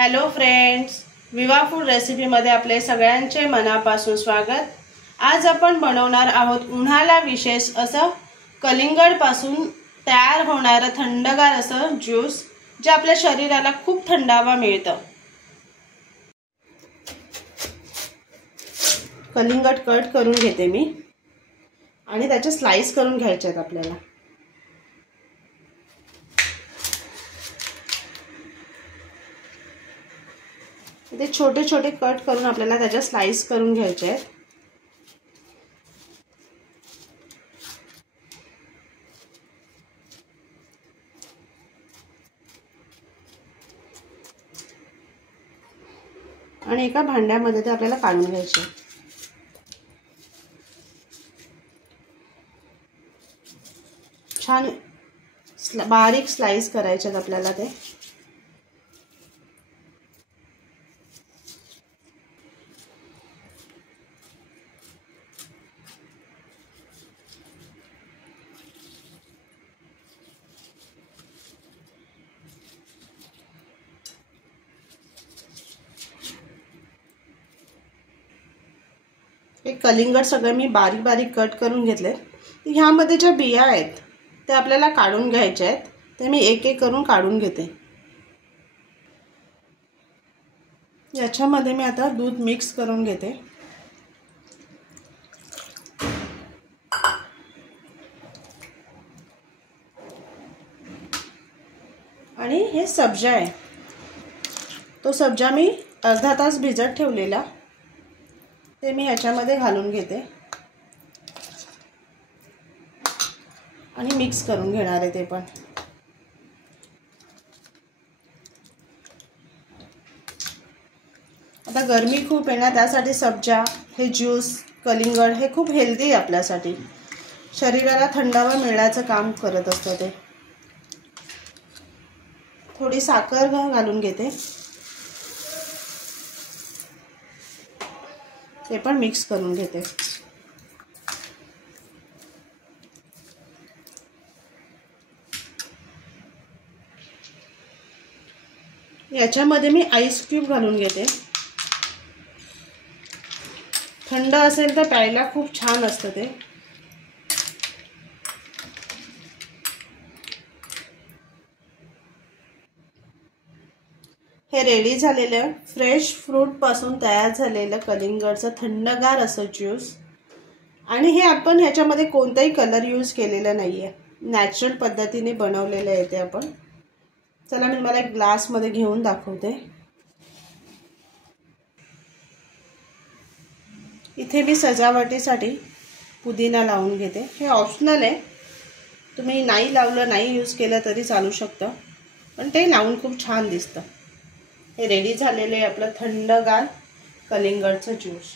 Hello friends, विवा food रेसिपीमध्ये आपले सगळ्यांचे मनापासून स्वागत। आज आपण बनवणार आहोत उन्हाळा विशेष असं कलिंगड पासून तयार होणारं थंडगार असं ज्यूस, जे आपल्या शरीराला खूप थंडावा मिळतं। कलिंगड कट करून घेते मी आणि त्याचे स्लाइस करून घ्यायचे आहेत आपल्याला। ते छोटे छोटे कट करून आपल्याला त्याचे स्लाइस करून घ्यायचे आहेत। आणि एका भांड्यामध्ये ते आपल्याला काढून घ्यायचे। छान बारीक स्लाइस करायचे आहेत आपल्याला ते। हे कलिंगड सगळे मी बारीक बारीक कट करून घेतले। ह्यामध्ये ज्या बिया आहेत ते आपल्याला काढून घ्यायचे आहेत। ते मी एक एक करून काढून घेते। याच्यामध्ये मी आता दूध मिक्स करून घेते। आणि हे सब्जा आहे, तो सब्जा मी अर्धा तास भिजत ठेवलेला, ते मी ह्याच्यामध्ये घालून घेते आणि मिक्स करून घेणार आहे ते पण। आता गरमी खूप आहे ना, त्यासाठी सब्जा हे ज्यूस कलिंगड हे खूप हेल्दी आहे आपल्यासाठी। शरीराला थंडावा मिळण्याचं काम करत असतं ते। थोडी साखर घालून घेते, ते पण मिक्स करून घेते। याच्यामध्ये मी आईस क्यूब घालून घेते। थंड असेल तर प्यायला खूप छान असतं ते। हे रेडी झालेलं फ्रेश फ्रूट पासून तयार झालेलं कलिंगडचं थंडगार असं ज्यूस। आणि हे आपण ह्याच्यामध्ये कोणताही कलर यूज केलेला नाहीये, नॅचरल पद्धतीने बनवलेलं आहे ते आपण। चला मी तुम्हाला एक ग्लास मध्ये घेऊन दाखवते। इथे मी सजावटीसाठी पुदिना लावून घेते। हे ऑप्शनल आहे, तुम्ही नाही लावलं नाही यूज केलं तरी चालू शकतं, पण ते लावून खूप छान दिसतं। हे रेडी झालेले आपलं थंडगार कलिंगडचं ज्यूस।